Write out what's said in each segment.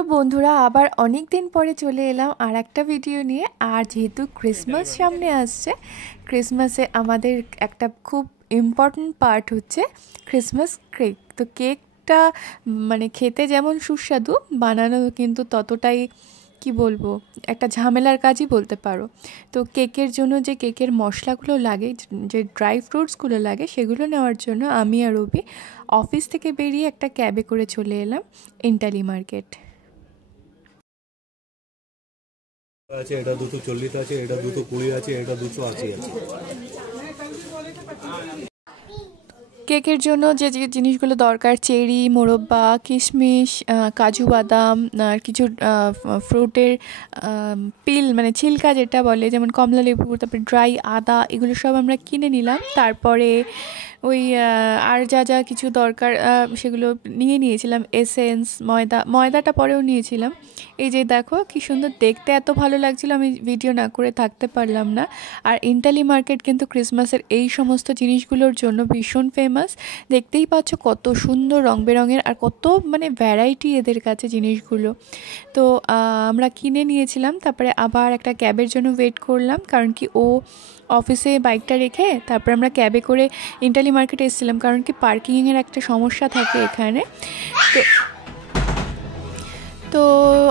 তো বন্ধুরা আবার অনেক দিন পরে চলে এলাম আর একটা ভিডিও নিয়ে। আর যেহেতু ক্রিসমাস সামনে আসছে, ক্রিসমাসে আমাদের একটা খুব ইম্পর্ট্যান্ট পার্ট হচ্ছে ক্রিসমাস কেক। তো কেকটা মানে খেতে যেমন সুস্বাদু, বানানো কিন্তু ততটাই কি বলবো একটা ঝামেলার কাজই বলতে পারো। তো কেকের জন্য যে কেকের মশলাগুলো লাগে, যে ড্রাই ফ্রুটসগুলো লাগে, সেগুলো নেওয়ার জন্য আমি আর রবি অফিস থেকে বেরিয়ে একটা ক্যাবে করে চলে এলাম ইন্টালি মার্কেট। আছে, এটা 240 আছে, এটা 220 আছে, এটা 280 আছে। কেকের জন্য যে যে জিনিসগুলো দরকার, চেরি, মোরব্বা, কিশমিশ, কাজু বাদাম, আর কিছু ফ্রুটের পিল মানে ছিলকা যেটা বলে, যেমন কমলা লেবু, তারপরে ড্রাই আদা, এগুলো সব আমরা কিনে নিলাম। তারপরে ওই আর যা যা কিছু দরকার সেগুলো নিয়েছিলাম। এসেন্স, ময়দাটা পরেও নিয়েছিলাম। এই যে দেখো কি সুন্দর দেখতে, এত ভালো লাগছিল, আমি ভিডিও না করে থাকতে পারলাম না। আর ইন্টালি মার্কেট কিন্তু ক্রিসমাসের এই সমস্ত জিনিসগুলোর জন্য ভীষণ ফেমাস। দেখতেই পাচ্ছ কত সুন্দর রং বেরঙের আর কত মানে ভ্যারাইটি এদের কাছে জিনিসগুলো। তো আমরা কিনে নিয়েছিলাম, তারপরে আবার একটা ক্যাবের জন্য ওয়েট করলাম, কারণ কি ও অফিসে বাইকটা রেখে তারপর আমরা ক্যাবে করে ইন্টালি মার্কেটে এসেছিলাম, কারণ কি পার্কিংয়ের একটা সমস্যা থাকে এখানে। তো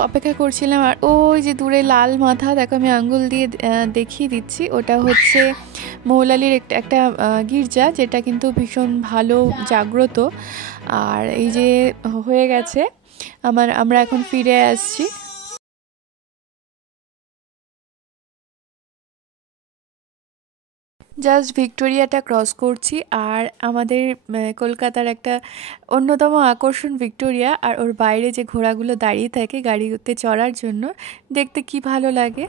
অপেক্ষা করছিলাম। আর ওই যে দূরে লাল মাথা দেখো, আমি আঙ্গুল দিয়ে দেখিয়ে দিচ্ছি, ওটা হচ্ছে মৌলালির একটা গির্জা, যেটা কিন্তু ভীষণ ভালো জাগ্রত। আর এই যে হয়ে গেছে আমরা এখন ফিরে আসছি। জাস্ট ভিক্টোরিয়াটা ক্রস করছি, আর আমাদের কলকাতার একটা অন্যতম আকর্ষণ ভিক্টোরিয়া, আর ওর বাইরে যে ঘোড়াগুলো দাঁড়িয়ে থাকে গাড়িতে চড়ার জন্য, দেখতে কি ভালো লাগে।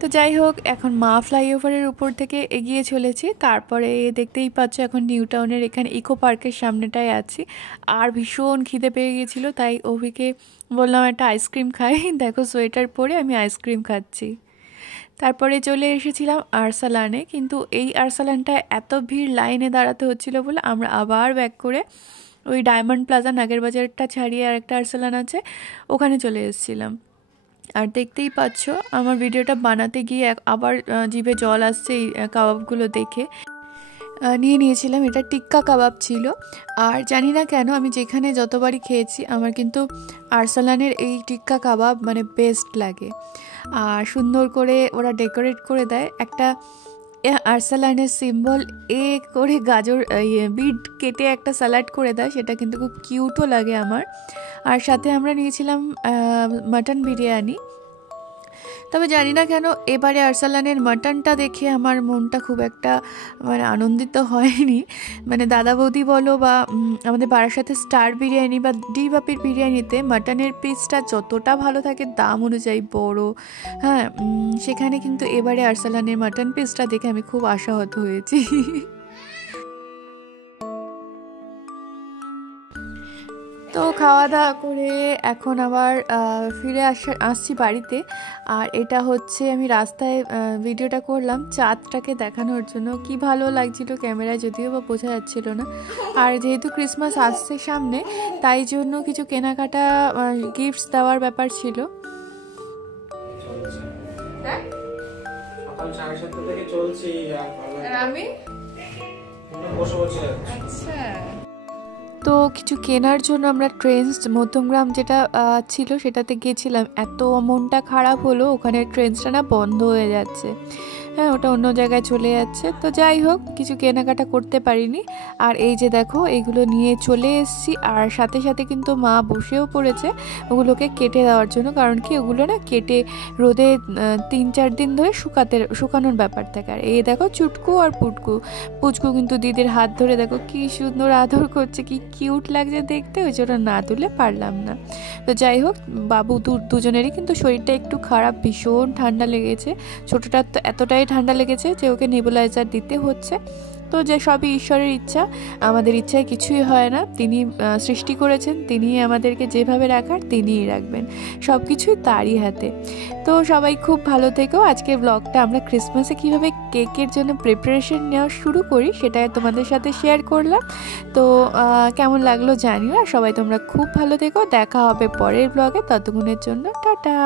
তো যাই হোক, এখন মা ফ্লাইওভারের উপর থেকে এগিয়ে চলেছি। তারপরে দেখতেই পাচ্ছ এখন নিউ টাউনের এখানে ইকো পার্কের সামনেটায় আছি। আর ভীষণ খিদে পেয়ে গিয়েছিলো, তাই অভিকে বললাম একটা আইসক্রিম খাই। দেখো সোয়েটার পরে আমি আইসক্রিম খাচ্ছি। তারপরে চলে এসেছিলাম আরসালানে, কিন্তু এই আরসালানটায় এত ভিড়, লাইনে দাঁড়াতে হচ্ছিল বলে আমরা আবার ব্যাক করে ওই ডায়মন্ড প্লাজা নাগের বাজারটা ছাড়িয়ে আর একটা আরসালান আছে, ওখানে চলে এসেছিলাম। আর দেখতেই পাচ্ছ আমার ভিডিওটা বানাতে গিয়ে আবার জিভে জল আসছে এই কাবাবগুলো দেখে। নিয়েছিলাম, এটা টিক্কা কাবাব ছিল। আর জানি না কেন আমি যেখানে যতবারই খেয়েছি আমার কিন্তু আরসালানের এই টিক্কা কাবাব মানে বেস্ট লাগে। আর সুন্দর করে ওরা ডেকোরেট করে দেয়, একটা আরসালানের সিম্বল এ করে গাজর বিট কেটে একটা স্যালাড করে দেয়, সেটা কিন্তু খুব কিউটও লাগে আমার। আর সাথে আমরা নিয়েছিলাম মাটন বিরিয়ানি। তবে জানি না কেন এবারে আরসালানের মাটনটা দেখে আমার মনটা খুব একটা মানে আনন্দিত হয়নি। মানে দাদা বৌদি বলো বা আমাদের বারাসাতে স্টার বিরিয়ানি বা ডি বাপির বিরিয়ানিতে মাটনের পিসটা যতটা ভালো থাকে দাম অনুযায়ী বড়, হ্যাঁ, সেখানে কিন্তু এবারে আরসালানের মাটন পিসটা দেখে আমি খুব আশাহত হয়েছি। তো খাওয়া দাওয়া করে এখন আবার ফিরে আসছি বাড়িতে। আর এটা হচ্ছে আমি রাস্তায় ভিডিওটা করলাম চাঁদটাকে দেখানোর জন্য, কি ভালো লাগছিল ক্যামেরায়, যদিও বা বোঝা যাচ্ছিল না। আর যেহেতু ক্রিসমাস আসছে সামনে, তাই জন্য কিছু কেনাকাটা গিফটস দেওয়ার ব্যাপার ছিল। আমি আচ্ছা, তো কিছু কেনার জন্য আমরা ট্রেন্ডস মধ্যমগ্রাম যেটা ছিল সেটাতে গেছিলাম। এত মনটা খারাপ হলো, ওখানে ট্রেন্ডসটা না বন্ধ হয়ে যাচ্ছে, হ্যাঁ, ওটা অন্য জায়গায় চলে যাচ্ছে। তো যাই হোক, কিছু কেনাকাটা করতে পারিনি। আর এই যে দেখো এগুলো নিয়ে চলে এসেছি, আর সাথে সাথে কিন্তু মা বসেও পড়েছে ওগুলোকে কেটে দেওয়ার জন্য, কারণ কি ওগুলো না কেটে রোদে 3-4 দিন ধরে শুকানোর ব্যাপার থাকে। আর এই দেখো চুটকু আর পুচকু কিন্তু দিদির হাত ধরে দেখো কি সুন্দর আদর করছে, কি কিউট লাগছে দেখতে, ওই জন্য না তুলে পারলাম না। তো যাই হোক, বাবু দুজনেরই কিন্তু শরীরটা একটু খারাপ, ভীষণ ঠান্ডা লেগেছে। ছোটটার তো এতটাই ঠান্ডা লেগেছে যে ওকে নেবুলাইজার দিতে হচ্ছে। তো যে সবই ঈশ্বরের ইচ্ছা, আমাদের ইচ্ছায় কিছুই হয় না। তিনি সৃষ্টি করেছেন, তিনি আমাদেরকে যেভাবে রাখার তিনিই রাখবেন, সব কিছুই তারই হাতে। তো সবাই খুব ভালো থেকো। আজকে ব্লগটা আমরা ক্রিসমাসে কীভাবে কেকের জন্য প্রিপারেশন নেওয়া শুরু করি সেটা তোমাদের সাথে শেয়ার করলাম। তো কেমন লাগলো জানিও, আর সবাই তোমরা খুব ভালো থেকো। দেখা হবে পরের ব্লগে, ততক্ষণের জন্য টাটা।